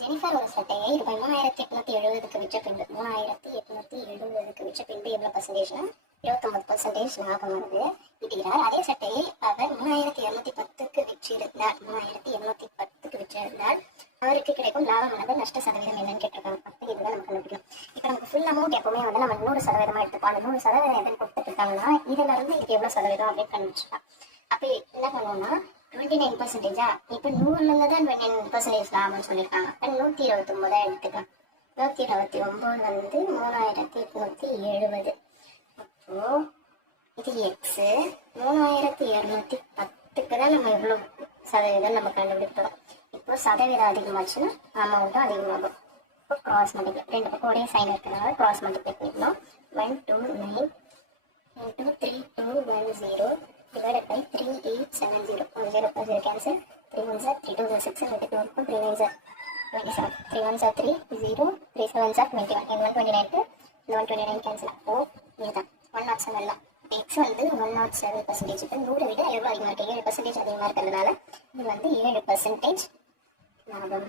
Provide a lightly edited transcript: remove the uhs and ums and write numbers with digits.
Jennifer ஒரு சட்டையை ரூபாய் 3870க்கு விற்ற பின்பு 3870க்கு விற்ற பின்பு எவ்வளவு பர்சன்டேஜ்னா 29% லாபம் வருது ஈட்டுகிறார். அதே சட்டையை அவர் 3210க்கு விற்றிருந்தார். 3210க்கு விற்றிருந்தால் அவருக்கு கிடைக்கும் லாபமானது நஷ்ட சதவீதம் என்னன்னு கேட்டிருக்காங்க. அப்போ இதுதான் நம்ம கண்டுபிடிக்கணும். இப்போ நமக்கு ஃபுல் அமௌண்ட் எப்பவுமே வந்து நம்ம 100% எடுத்துப்போம். அந்த 100% எதுன்னு கொடுத்துருக்காங்கன்னா இதுல இருந்து இதுக்கு எவ்வளவு சதவீதம் அப்படின்னு கண்டுபிடிச்சிக்கலாம். அப்போ என்ன பண்ணுவோம்னா 29%. இப்போ 100ல தான் 29% லாபம்னு சொல்லியிருக்காங்க. அப்போ 129 எடுத்துக்கலாம். 129 வந்து 3870. அப்போ இது எக்ஸ் 3210க்கு தான் நம்ம எவ்வளவு சதவீதம் நம்ம கண்டுபிடிப்போம். இப்போ சதவீதம் அதிகமாச்சுன்னா அமௌண்ட்டும் அதிகமாகும். இப்போ கிராஸ் மல்டிப்ளை, ரெண்டு பக்கம் ஒரே சைன் இருக்கிறதுனால கிராஸ் மல்டிப்ளை பண்ணிடணும். 129 into 3210 divided by 3870. 0 plus 0 cancel. 3 1s are 3 2s are 6 and 3 9s are 27. 3 1s are 3 0 3 7s are 21. In 129 to 129 cancel. அப்போ இதுதான் 107 தான். எக்ஸ் வந்து 107%. இப்போ 100 விட எவ்வளோ அதிகமாக இருக்குது? 7% அதிகமாக இருக்கிறதுனால இது வந்து 7% லாபம்.